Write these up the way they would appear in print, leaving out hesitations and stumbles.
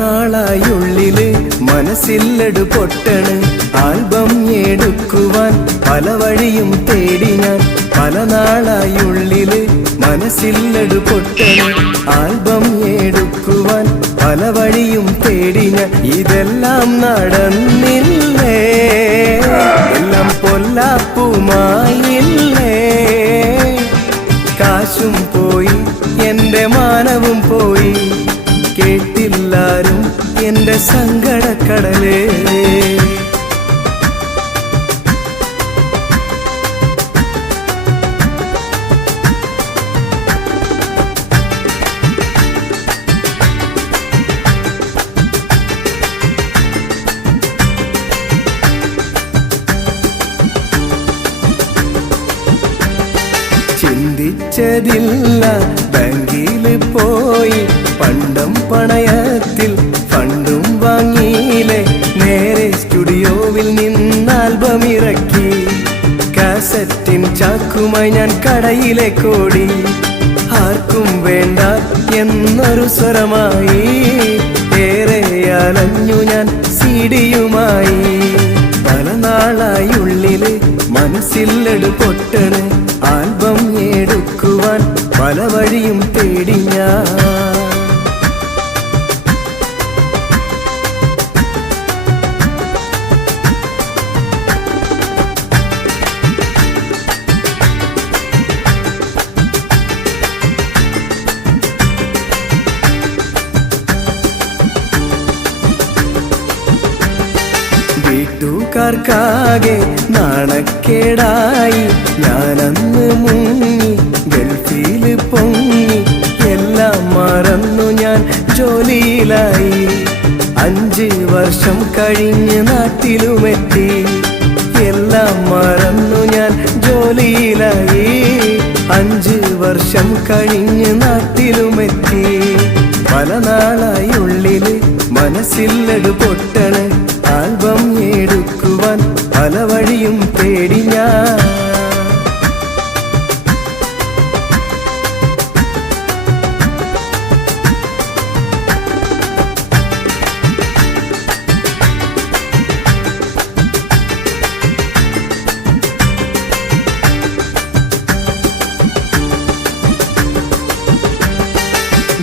നാളായുള്ളില് മനസ്സില്ലടു പൊട്ടണ് album എടുക്കുവാൻ പല വഴിയും തേടി ഞാൻ പല നാളായുള്ളില് മനസ്സില്ലടു പൊട്ടണ് ആൽബം എടുക്കുവാൻ പല വഴിയും തേടി ഞാൻ ഇതെല്ലാം നടന്നില്ലേ എല്ലാം പൊല്ലാപ്പുമായില്ലേ കാശും പോയി എന്റെ മാനവും പോയി കേട്ടില്ലാരും എന്റെ സങ്കടക്കടലേ ചിന്തിച്ചതില്ല ബാങ്കില് പോയി പണ്ടം പണയത്തിൽ ഫണ്ടും വാങ്ങിയില്ലേ നേരെ സ്റ്റുഡിയോവിൽ നിന്ന് ആൽബം ഇറക്കി കാസറ്റിൻ ചാക്കുമായി ഞാൻ കടയിലെ കോടി ആർക്കും വേണ്ട എന്നൊരു സ്വരമായി ഏറെ അലഞ്ഞു ഞാൻ സിഡിയുമായി പല നാളായുള്ളില് മനസ്സില്ലടു പൊട്ടണ് ആൽബം എടുക്കുവാൻ പല വഴിയും തേടി ഞാൻ വീട്ടുകാർക്കാകെ നാണക്കേടായി ഞാനന്ന് മുങ്ങി ഗൾഫില് പൊങ്ങി എല്ലാം മറന്നു ഞാൻ ജോലിയിലായി 5 വർഷം കഴിഞ്ഞ് നാട്ടിലുമെത്തി എല്ലാം മറന്നു ഞാൻ ജോലിയിലായി 5 വർഷം കഴിഞ്ഞ് നാട്ടിലുമെത്തി പല നാളായുള്ളില് മനസ്സില്ലടു പൊട്ടണ് ആൽബം എടുക്കുവാൻ പല വഴിയും തേടി ഞാൻ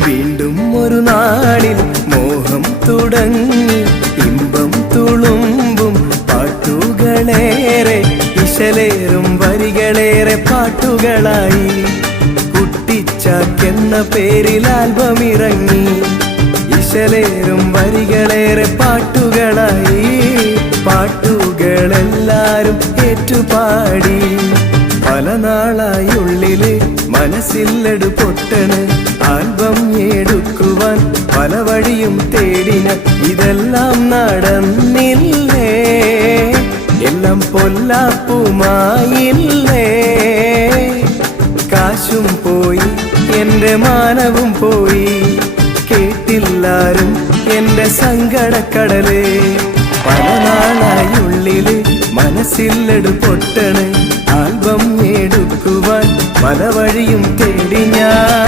വീണ്ടും ഒരു നാളിൽ മോഹം തുടങ്ങി ഇമ്പം തുളുമ്പും പാട്ടുകളേറെ ഇശലേറും വരികളേറെ പാട്ടുകളായി കുട്ടിച്ചാക്കെന്ന പേരിൽ ആൽബം ഇറങ്ങി ഇശലേറും വരികളേറെ പാട്ടുകളായി പാട്ടുകളെല്ലാരും ഏറ്റുപാടി പല നാളായുള്ളില് മനസ്സില്ലടു പൊട്ടണ് ആൽബം എടുക്കുവാൻ പല വഴിയും തേടിന ഇതെല്ലാം നടന്നില്ലേ എല്ലാം പൊല്ലാപ്പുമായില്ലേ കാശും പോയി എന്റെ മാനവും പോയി കേട്ടില്ലാരും എന്റെ സങ്കടക്കടലേ പല നാളായുള്ളില് മനസ്സില്ലടു പൊട്ടണ് ആൽബം എടുക്കുവാൻ പല വഴിയും തേടി ഞാൻ